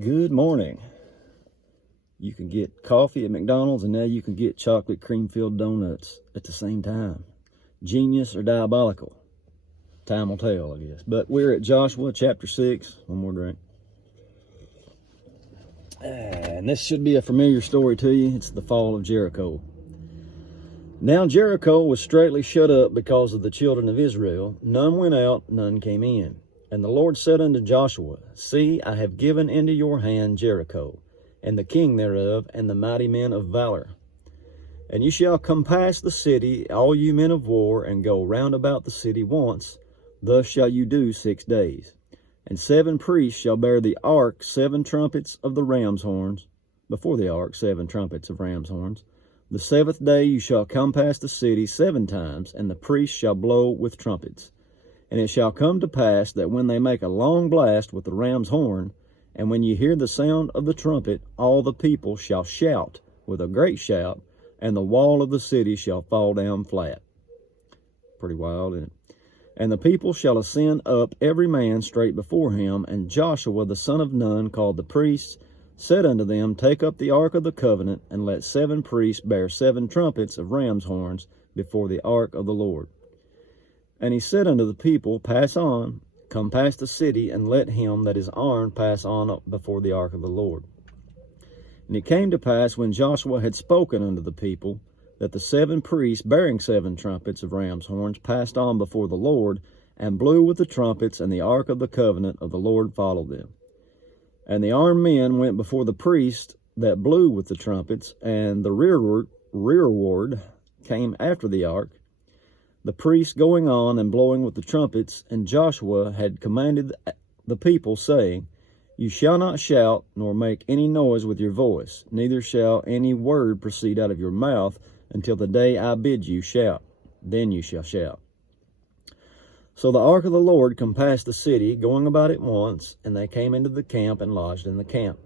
Good morning. You can get coffee at McDonald's, and now you can get chocolate cream-filled donuts at the same time. Genius or diabolical? Time will tell, I guess. But we're at Joshua chapter 6. One more drink. And this should be a familiar story to you. It's the fall of Jericho. Now Jericho was straitly shut up because of the children of Israel. None went out, none came in. And the Lord said unto Joshua, See, I have given into your hand Jericho, and the king thereof, and the mighty men of valor. And you shall compass the city, all you men of war, and go round about the city once. Thus shall you do 6 days. And 7 priests shall bear the ark 7 trumpets of the ram's horns, before the ark 7 trumpets of ram's horns. The 7th day you shall compass the city 7 times, and the priests shall blow with trumpets. And it shall come to pass that when they make a long blast with the ram's horn, and when you hear the sound of the trumpet, all the people shall shout with a great shout, and the wall of the city shall fall down flat. Pretty wild, isn't it? And the people shall ascend up every man straight before him. And Joshua the son of Nun called the priests, said unto them, Take up the ark of the covenant, and let 7 priests bear 7 trumpets of ram's horns before the ark of the Lord. And he said unto the people, Pass on, compass the city, and let him that is armed pass on before the ark of the Lord. And it came to pass, when Joshua had spoken unto the people, that the 7 priests bearing 7 trumpets of ram's horns passed on before the Lord, and blew with the trumpets, and the ark of the covenant of the Lord followed them. And the armed men went before the priests that blew with the trumpets, and the rearward came after the ark, the priests going on and blowing with the trumpets. And Joshua had commanded the people, saying, You shall not shout, nor make any noise with your voice, neither shall any word proceed out of your mouth, until the day I bid you shout. Then you shall shout. So the ark of the Lord compassed the city, going about it once, and they came into the camp and lodged in the camp.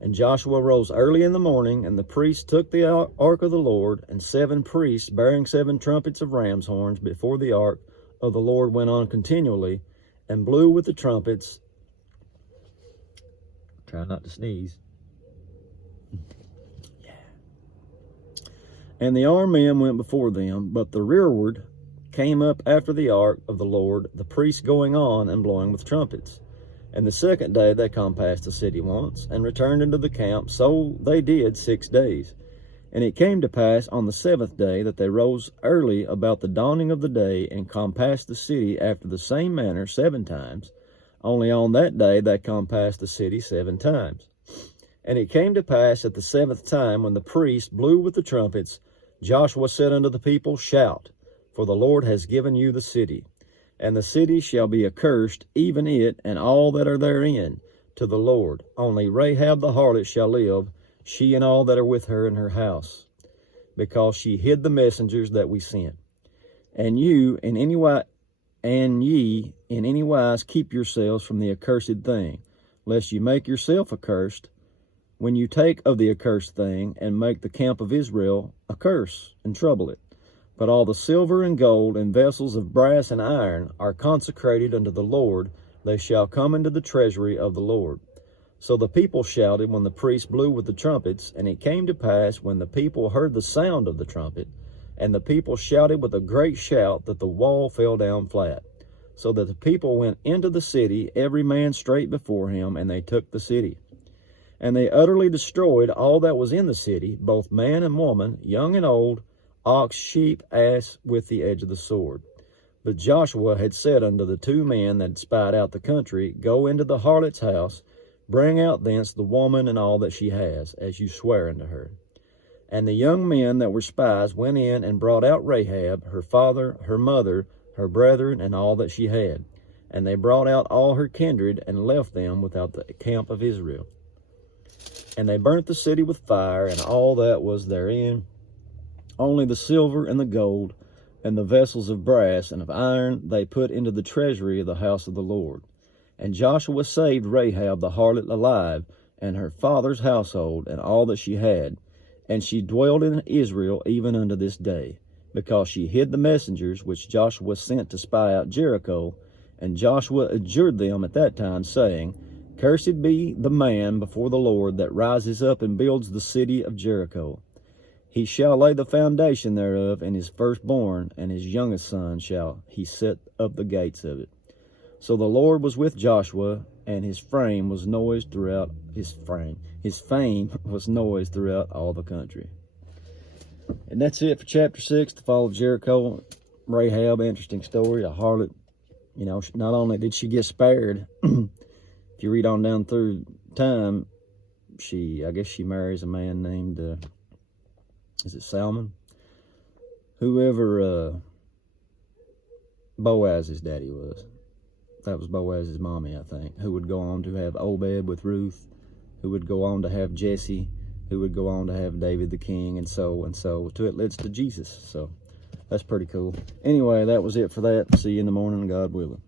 And Joshua rose early in the morning, and the priests took the ark of the Lord, and 7 priests bearing 7 trumpets of ram's horns before the ark of the Lord went on continually, and blew with the trumpets. Try not to sneeze. And the armed men went before them, but the rearward came up after the ark of the Lord, the priests going on and blowing with trumpets. And the 2nd day they compassed the city once, and returned into the camp. So they did 6 days. And it came to pass on the 7th day that they rose early about the dawning of the day, and compassed the city after the same manner 7 times. Only on that day they compassed the city 7 times. And it came to pass at the 7th time, when the priests blew with the trumpets, Joshua said unto the people, Shout, for the Lord has given you the city. And the city shall be accursed, even it and all that are therein, to the Lord. Only Rahab the harlot shall live, she and all that are with her in her house, because she hid the messengers that we sent. And ye in any wise keep yourselves from the accursed thing, lest you make yourself accursed, when you take of the accursed thing, and make the camp of Israel a curse, and trouble it. But all the silver and gold and vessels of brass and iron are consecrated unto the Lord. They shall come into the treasury of the Lord. So the people shouted when the priests blew with the trumpets. And it came to pass, when the people heard the sound of the trumpet, and the people shouted with a great shout, that the wall fell down flat. So that the people went into the city, every man straight before him, and they took the city. And they utterly destroyed all that was in the city, both man and woman, young and old, ox, sheep, ass, with the edge of the sword. But Joshua had said unto the 2 men that had spied out the country, Go into the harlot's house, bring out thence the woman and all that she has, as you swear unto her. And the young men that were spies went in and brought out Rahab, her father, her mother, her brethren, and all that she had. And they brought out all her kindred, and left them without the camp of Israel. And they burnt the city with fire, and all that was therein. Only the silver and the gold and the vessels of brass and of iron they put into the treasury of the house of the Lord. And Joshua saved Rahab the harlot alive, and her father's household, and all that she had. And she dwelled in Israel even unto this day, because she hid the messengers which Joshua sent to spy out Jericho. And Joshua adjured them at that time, saying, Cursed be the man before the Lord that rises up and builds the city of Jericho. He shall lay the foundation thereof, and his firstborn and his youngest son shall he set up the gates of it. So the Lord was with Joshua, and his fame was noised throughout his fame was noised throughout all the country. And that's it for chapter 6, the fall of Jericho. Rahab, interesting story. A harlot, you know, not only did she get spared, if you read on down through time, I guess she marries a man named, is it Salmon? Whoever Boaz's daddy was. That was Boaz's mommy, I think, who would go on to have Obed with Ruth, who would go on to have Jesse, who would go on to have David the king, and so to it leads to Jesus. So that's pretty cool. Anyway, that was it for that. See you in the morning, God willing.